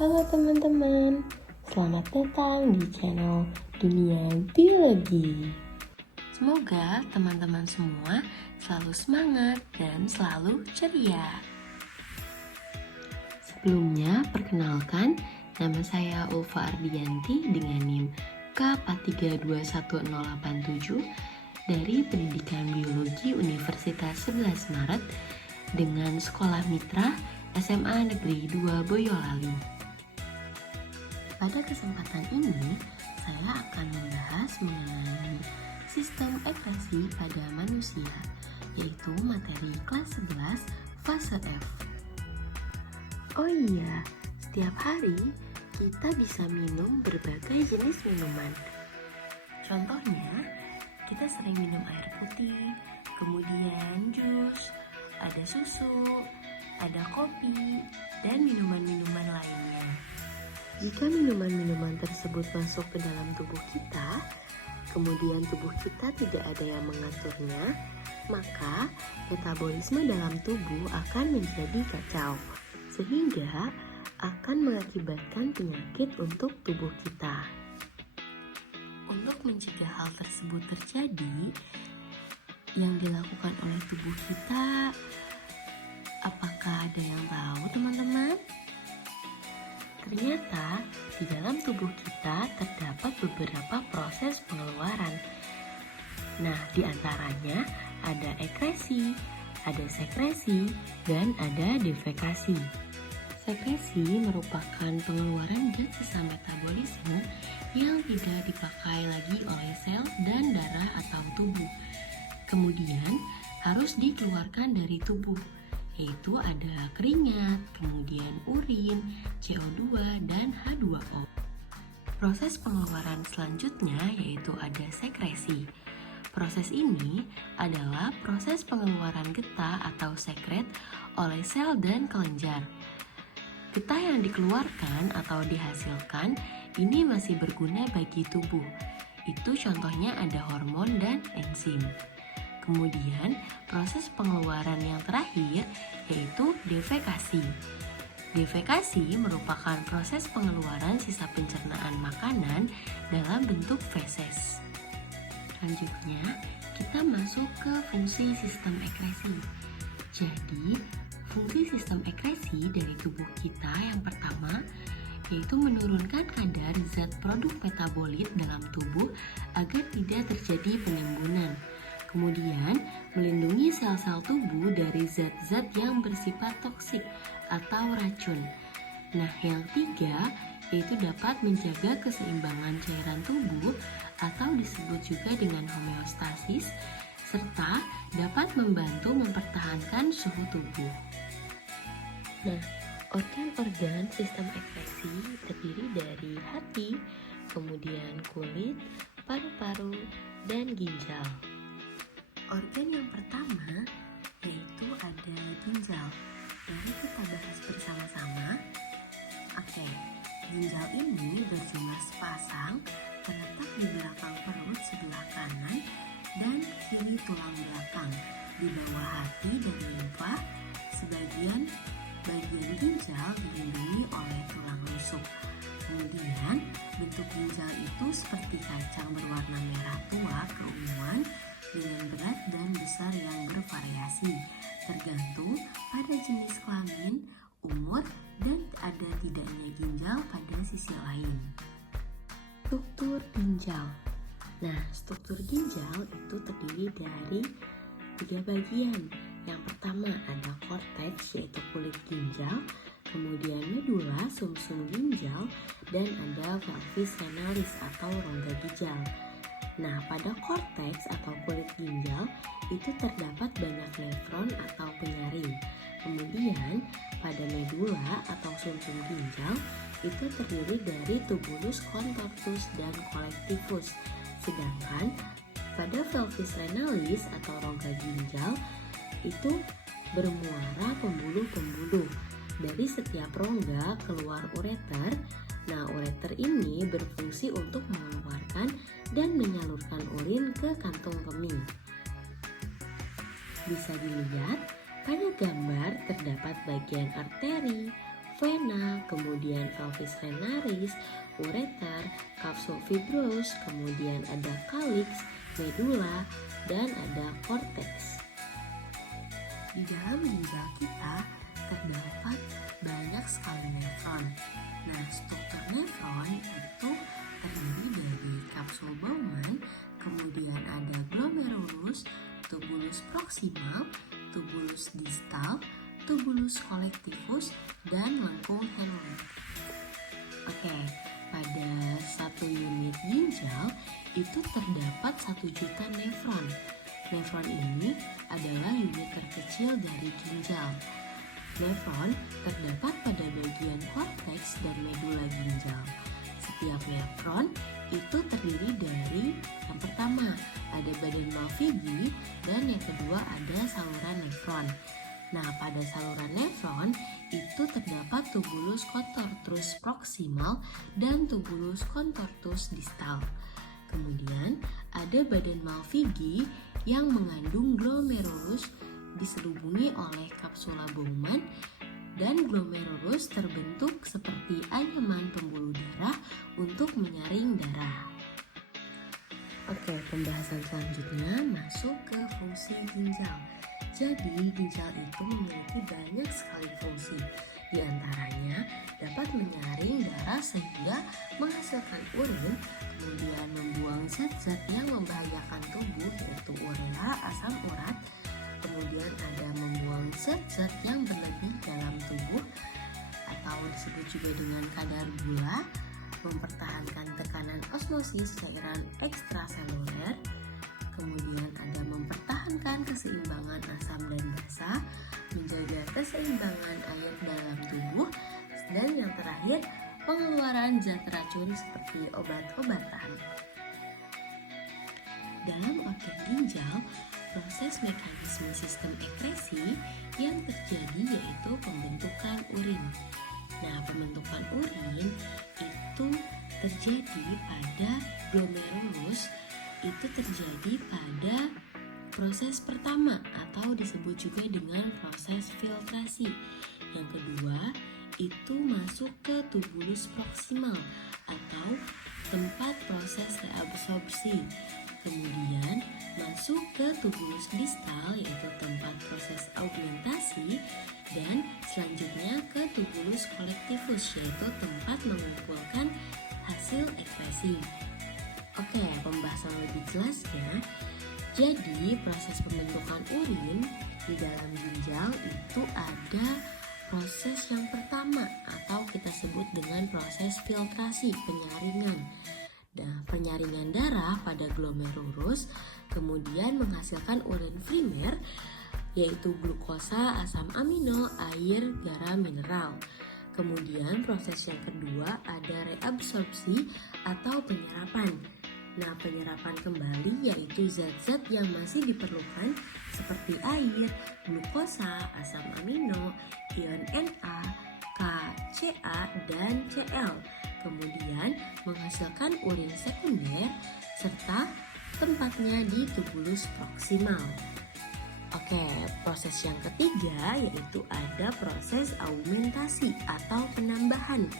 Halo teman-teman, selamat datang di channel Dunia Biologi. Semoga teman-teman semua selalu semangat dan selalu ceria. Sebelumnya, perkenalkan, nama saya Ulfa Ardianti dengan NIM K4321087 dari Pendidikan Biologi Universitas 11 Maret dengan Sekolah Mitra SMA Negeri 2 Boyolali. Pada kesempatan ini, saya akan membahas mengenai sistem ekspresi pada manusia, yaitu materi kelas 11 fase F. Oh iya, setiap hari kita bisa minum berbagai jenis minuman. Contohnya, kita sering minum air putih, kemudian jus, ada susu, ada kopi, dan minuman-minuman lainnya. Jika minuman-minuman tersebut masuk ke dalam tubuh kita, kemudian tubuh kita tidak ada yang mengaturnya, maka metabolisme dalam tubuh akan menjadi kacau, sehingga akan mengakibatkan penyakit untuk tubuh kita. Untuk mencegah hal tersebut terjadi, yang dilakukan oleh tubuh kita, apakah ada yang tahu teman-teman? Ternyata di dalam tubuh kita terdapat beberapa proses pengeluaran. Nah, di antaranya ada ekresi, ada sekresi, dan ada defekasi. Sekresi merupakan pengeluaran zat sisa metabolisme yang tidak dipakai lagi oleh sel dan darah atau tubuh. Kemudian harus dikeluarkan dari tubuh, yaitu ada keringat, kemudian urin, CO2, dan H2O. Proses pengeluaran selanjutnya yaitu ada sekresi. Proses ini adalah proses pengeluaran getah atau sekret oleh sel dan kelenjar. Getah yang dikeluarkan atau dihasilkan ini masih berguna bagi tubuh. Itu contohnya ada hormon dan enzim. Kemudian, proses pengeluaran yang terakhir yaitu defekasi. Defekasi merupakan proses pengeluaran sisa pencernaan makanan dalam bentuk feses. Selanjutnya, kita masuk ke fungsi sistem ekresi. Jadi, fungsi sistem ekresi dari tubuh kita yang pertama yaitu menurunkan kadar zat produk metabolit dalam tubuh agar tidak terjadi penimbunan. Kemudian, melindungi sel-sel tubuh dari zat-zat yang bersifat toksik atau racun. Nah, yang ketiga, yaitu dapat menjaga keseimbangan cairan tubuh atau disebut juga dengan homeostasis, serta dapat membantu mempertahankan suhu tubuh. Nah, organ-organ sistem ekspresi terdiri dari hati, kemudian kulit, paru-paru, dan ginjal. Organ yang pertama yaitu ada ginjal. Mari kita bahas bersama-sama. Oke, ginjal ini berjumlah sepasang, terletak di belakang perut sebelah kanan dan kiri tulang belakang, di bawah hati dan limfa. Bagian ginjal dilindungi oleh tulang rusuk. Kemudian, bentuk ginjal itu seperti kacang berwarna merah tua keunguan dengan berat dan besar yang bervariasi, tergantung pada jenis kelamin, umur, dan ada tidaknya ginjal pada sisi lain. Struktur ginjal. Nah, struktur ginjal itu terdiri dari 3 bagian. Yang pertama ada korteks, yaitu kulit ginjal, kemudian medula, sumsum ginjal, dan ada pelvis renalis atau rongga ginjal. Nah, pada korteks atau kulit ginjal itu terdapat banyak nefron atau penyaring. Kemudian, pada medula atau sumsum ginjal itu terdiri dari tubulus, contortus, dan collectifus. Sedangkan pada pelvis renalis atau rongga ginjal itu bermuara pembuluh-pembuluh. Dari setiap rongga keluar ureter. Nah, ureter ini berfungsi untuk mengeluarkan dan menyalurkan urin ke kantung kemih. Bisa dilihat pada gambar terdapat bagian arteri, vena, kemudian pelvis renalis, ureter, kapsul fibros, kemudian ada calyx, medula, dan ada cortex. Di dalam ginjal kita terdapat banyak sekali nefron. Nah, struktur nefron itu terdiri dari kapsul Bowman, kemudian ada glomerulus, tubulus proximal, tubulus distal, tubulus collectivus, dan lengkung Henle. Oke, pada satu unit ginjal itu terdapat 1 juta nefron. Nefron ini adalah unit terkecil dari ginjal. Nefron terdapat pada bagian korteks dan medula ginjal. Setiap nefron itu terdiri dari yang pertama ada badan Malpighi dan yang kedua ada saluran nefron. Nah, pada saluran nefron itu terdapat tubulus contortus proximal dan tubulus contortus distal. Kemudian ada badan Malpighi yang mengandung glomerulus diselubungi oleh kapsula Bowman, dan glomerulus terbentuk seperti anyaman pembuluh darah untuk menyaring darah. Oke, pembahasan selanjutnya masuk ke fungsi ginjal. Jadi, ginjal itu memiliki banyak sekali fungsi. Di antaranya dapat menyaring darah sehingga menghasilkan urin, kemudian membuang zat-zat yang membahayakan tubuh yaitu urea, asam urat, kemudian ada membuang zat-zat yang berlebih dalam tubuh atau disebut juga dengan kadar gula, mempertahankan tekanan osmosis cairan ekstraseluler, kemudian ada mempertahankan keseimbangan asam dan basa, menjaga keseimbangan air dalam tubuh, dan yang terakhir pengeluaran zat racun seperti obat-obatan. Dalam organ ginjal, proses mekanisme sistem ekresi yang terjadi yaitu pembentukan urin. Nah, pembentukan urin itu terjadi pada glomerulus, itu terjadi pada proses pertama atau disebut juga dengan proses filtrasi. Yang kedua, itu masuk ke tubulus proximal atau tempat proses reabsorpsi. Kemudian masuk ke tubulus distal yaitu tempat proses augmentasi, dan selanjutnya ke tubulus collectivus yaitu tempat mengumpulkan hasil ekresi. Oke, pembahasan lebih jelasnya. Jadi proses pembentukan urin di dalam ginjal itu ada proses yang pertama atau kita sebut dengan proses filtrasi, penyaringan. Nah, penyaringan darah pada glomerulus kemudian menghasilkan urin primer yaitu glukosa, asam amino, air, garam, mineral. Kemudian proses yang kedua ada reabsorpsi atau penyerapan. Nah, penyerapan kembali yaitu zat-zat yang masih diperlukan seperti air, glukosa, asam amino, ion Na, K, Ca, dan Cl. Kemudian menghasilkan urin sekunder serta tempatnya di tubulus proximal. Oke, proses yang ketiga yaitu ada proses augmentasi atau penambahan.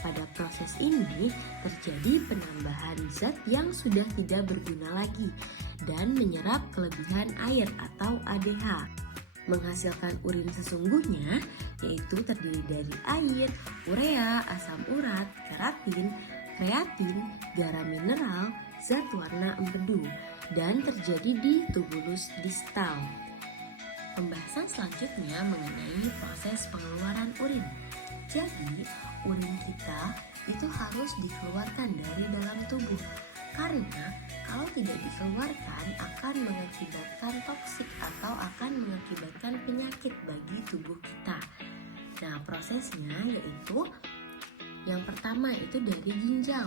Pada proses ini terjadi penambahan zat yang sudah tidak berguna lagi dan menyerap kelebihan air atau ADH. Menghasilkan urin sesungguhnya yaitu terdiri dari air, urea, asam urat, keratin, kreatin, garam mineral, zat warna empedu, dan terjadi di tubulus distal. Pembahasan selanjutnya mengenai proses pengeluaran urin. Jadi, urin kita itu harus dikeluarkan dari dalam tubuh, karena kalau tidak dikeluarkan akan mengakibatkan toksik atau akan mengakibatkan penyakit bagi tubuh kita. Nah, prosesnya yaitu yang pertama itu dari ginjal,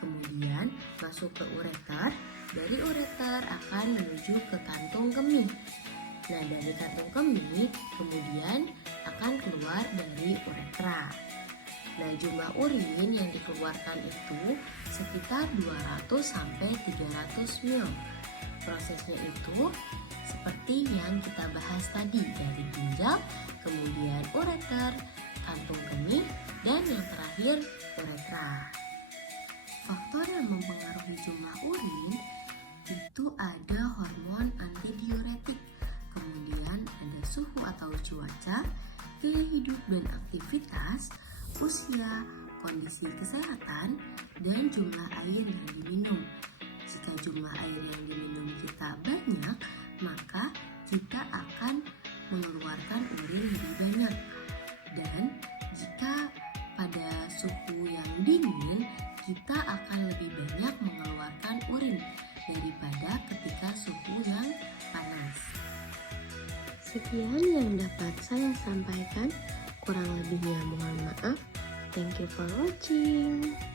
kemudian masuk ke ureter, dari ureter akan menuju ke kantung kemih. Nah, dari kantung kemih kemudian akan keluar dari uretra. Nah, jumlah urin yang dikeluarkan itu sekitar 200 sampai 300 ml. Prosesnya itu seperti yang kita bahas tadi, dari ginjal, kemudian ureter, kantung kemih, dan yang terakhir uretra. Faktor yang mempengaruhi jumlah urin itu ada hormon antidiuretik, kemudian ada suhu atau cuaca, gaya hidup dan aktivitas, usia, kondisi kesehatan, dan jumlah air yang diminum. Jika jumlah air yang diminum kita banyak, maka kita akan mengeluarkan urin lebih banyak. Dan jika pada suhu yang dingin, kita akan lebih banyak mengeluarkan urin daripada ketika suhu yang panas. Sekian yang dapat saya sampaikan, kurang lebihnya mohon maaf. Thank you for watching.